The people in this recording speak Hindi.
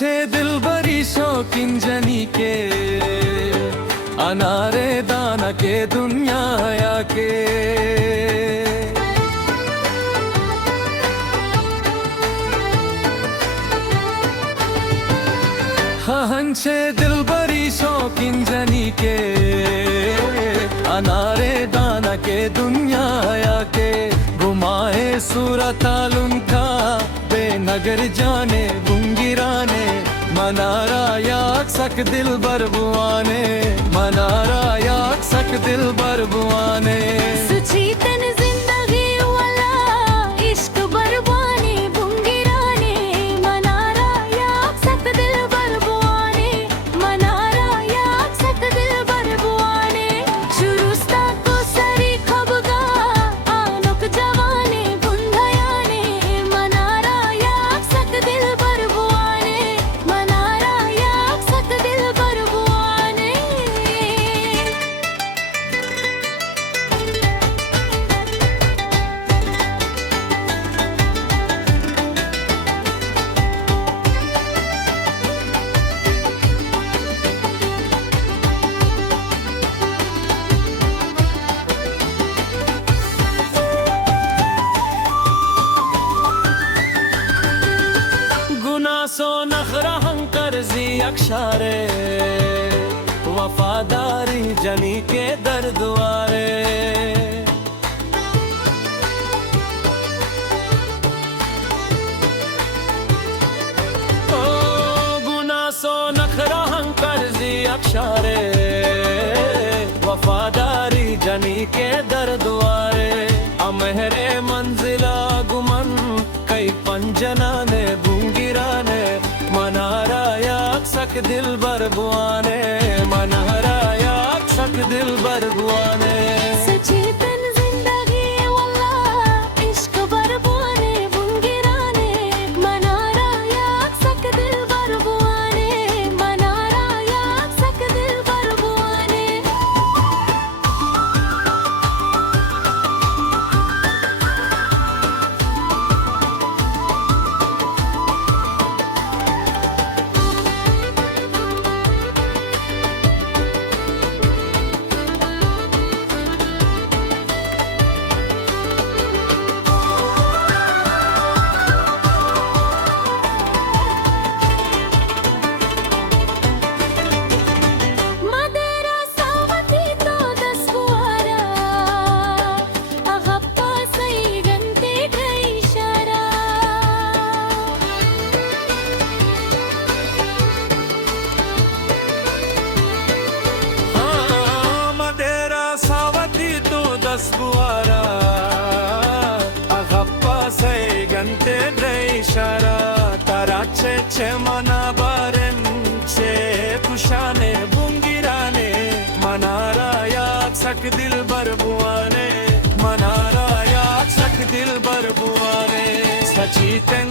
छे दिल बरी शौकीन जनी के अनारे दाना के दुनिया के हंसे दिल बरी शौकीन जनी के अनारे दाना के दुनिया के घुमाए सूरताल उनका बेनगर जाने बुंगिराने मनारा याक सक दिल बरबुआने मनारा याक सक दिल बरबुआने सुचीतन जिंदगी वाला इश्क बरबाने बुंगिराने मनारा याक सक दिल बरबुआने मनारा याक सक दिल बरबुआने शुरुस्ता को सरी खबगा आनुक जवाने बुंधयाने मनारा याक सक दिल बरबुआने मनारा याक सक दिल बरबुआने गुनासो नखरा हंकर जी अक्षारे वफादारी जनी के दर दुआरे ओ गुनासो नखरा हंकर जी अक्षारे वफादारी जनी के दर दुआरे अमहरे मंजिला गुमन कई पंजना ने बुंगिराने मनारा याक सक दिल बरबुआने मनारा याक सक दिल बरबुआने सुचीतन जिंदगी वाला इश्क बरबुआने बुंगिराने मनारा याक सक दिल बरबुआने मनारा याक सक दिल बरबुआने मदेरा सावती तो दसवारा अगप्पा सई गंते गई शरा मदेरा सावती तो दस बुआरा अगप्पा से गंते इशारा तारा चे मना बारन चे कुशाने बुंगिराने मनारा याक सक दिल बरबुआने मनारा याक सक दिल बरबुआने सचीतन